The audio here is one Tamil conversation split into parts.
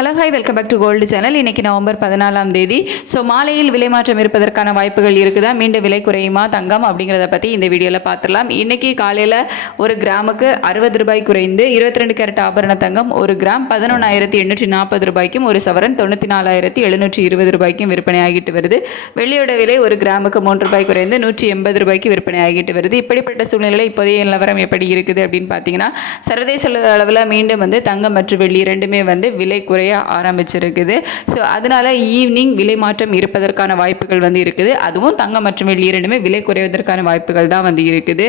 Hello hi welcome back to gold channel இன்னைக்கு நவம்பர் பதினாலாம் தேதி. ஸோ மாலையில் விலை மாற்றம் இருப்பதற்கான வாய்ப்புகள் இருக்குதா? மீண்டும் விலை குறையுமா தங்கம் அப்படிங்கிறத பற்றி இந்த வீடியோவில் பார்த்துடலாம் இன்றைக்கி காலையில் ஒரு கிராமுக்கு அறுபது ரூபாய் குறைந்து இருபத்தி ரெண்டு கேரட் ஆபரண தங்கம் ஒரு கிராம் பதினொன்றாயிரத்தி எண்ணூற்றி நாற்பது ரூபாய்க்கும் ஒரு சவரன் தொண்ணூற்றி நாலாயிரத்தி எழுநூற்றி இருபது ரூபாய்க்கும் விற்பனை ஆகிட்டு வருது. வெள்ளியோட விலை ஒரு கிராமுக்கு மூன்று ரூபாய் குறைந்து நூற்றி எண்பது ரூபாய்க்கு விற்பனை ஆகிட்டு வருது. இப்படிப்பட்ட சூழ்நிலையில் இப்போதைய நிலவரம் எப்படி இருக்குது அப்படின்னு பார்த்தீங்கன்னா சர்வதேச அளவில் மீண்டும் வந்து தங்கம் மற்றும் வெள்ளி ரெண்டுமே வந்து விலை குறைய ஆரம்பிச்சிருக்குது. ஸோ அதனால ஈவினிங் விலை மாற்றம் இருப்பதற்கான வாய்ப்புகள் வந்து இருக்குது. அதுவும் தங்கம் மற்றும் வெள்ளி இரண்டுமே விலை குறைவதற்கான வாய்ப்புகள் தான் வந்து இருக்குது.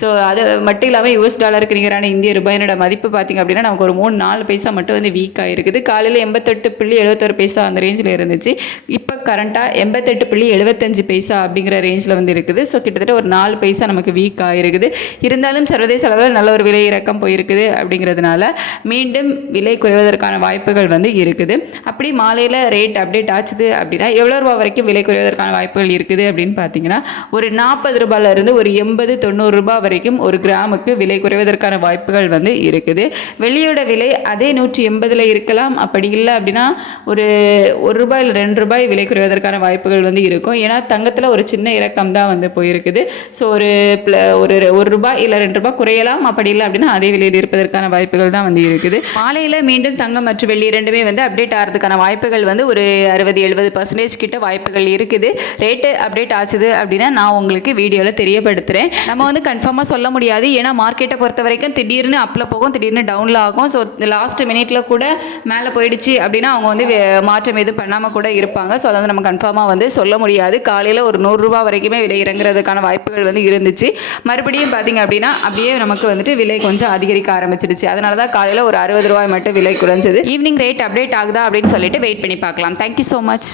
ஸோ அது மட்டும் இல்லாமல் யூஎஸ் டாலருக்கு நிகரான இந்திய ரூபாயினோட மதிப்பு பார்த்திங்க அப்படின்னா நமக்கு ஒரு மூணு நாலு பைசா மட்டும் வந்து வீக்காக இருக்குது காலையில் எண்பத்தெட்டு புள்ளி எழுபத்தொரு பைசா அந்த ரேஞ்சில் இருந்துச்சு. இப்போ கரண்ட்டாக எண்பத்தெட்டு புள்ளி எழுபத்தஞ்சு பைசா அப்படிங்கிற ரேஞ்சில் வந்து இருக்குது. ஸோ கிட்டத்தட்ட ஒரு நாலு பைசா நமக்கு வீக் ஆகிருக்குது இருந்தாலும் சர்வதேச அளவில் நல்ல ஒரு விலை இறக்கம் போயிருக்குது அப்படிங்கிறதுனால மீண்டும் விலை குறைவதற்கான வாய்ப்புகள் வந்து இருக்குது. அப்படி மாலையில் ரேட் அப்டேட் ஆச்சுது அப்படின்னா எவ்வளோ ரூபா வரைக்கும் விலை குறைவதற்கான வாய்ப்புகள் இருக்குது அப்படின்னு பார்த்தீங்கன்னா ஒரு நாற்பது ரூபாயிலிருந்து ஒரு எண்பது தொண்ணூறு ரூபாய் வரைக்கும் ஒரு கிராமுக்கு விலை குறைவதற்கான வாய்ப்புகள் வந்து இருக்குது. வெள்ளியோட விலை அதே நூற்றி எண்பதில் இருக்கலாம். அப்படி இல்லை அப்படின்னா ஒரு ஒரு ரூபாய் இல்லை ரெண்டு ரூபாய் விலை குறைவதற்கான வாய்ப்புகள் வந்து இருக்கும். ஏன்னா தங்கத்தில் ஒரு சின்ன இறக்கம் தான் வந்து போயிருக்குது. ஸோ ஒரு ப்ள ஒரு ஒரு ரூபாய் இல்லை ரெண்டு ரூபாய் குறையலாம். அப்படி இல்லை அப்படின்னா அதே விலையில் இருப்பதற்கான வாய்ப்புகள் தான் வந்து இருக்குது. மாலையில் மீண்டும் தங்கம் மற்றும் வெள்ளி ரெண்டுமே வந்து அப்டேட் ஆகிறதுக்கான வாய்ப்புகள் வந்து ஒரு அறுபது எழுபது பர்சன்டேஜ் கிட்ட வாய்ப்புகள் இருக்குது. ரேட்டு அப்டேட் ஆச்சுது அப்படின்னா நான் உங்களுக்கு வீடியோவில் தெரியப்படுத்துகிறேன் நம்ம வந்து கன்ஃபார்மாக சொல்ல முடியாது. ஏன்னா மார்க்கெட்டை பொறுத்த வரைக்கும் திடீர்னு அப்பில் போகும் திடீர்னு டவுனில் ஆகும். ஸோ லாஸ்ட் மினிட்ல கூட மேலே போயிடுச்சு அப்படின்னா அவங்க வந்து மாற்றம் எதுவும் பண்ணாமல் கூட இருப்பாங்க. ஸோ அதை வந்து நம்ம கன்ஃபார்மாக வந்து சொல்ல முடியாது. காலையில் ஒரு நூறுரூவா வரைக்குமே விலை இறங்குறதுக்கான வாய்ப்புகள் வந்து இருந்துச்சு. மறுபடியும் பார்த்தீங்க அப்படின்னா அப்படியே நமக்கு வந்துட்டு விலை கொஞ்சம் அதிகரிக்க ஆரம்பிச்சிடுச்சு. அதனால தான் காலையில் ஒரு அறுபது ரூபாய் மட்டும் விலை குறைஞ்சது. ஈவினிங் ரேட் அப்டேட் ஆகுதா அப்படின்னு சொல்லிட்டு வெயிட் பண்ணி பார்க்கலாம். Thank you so much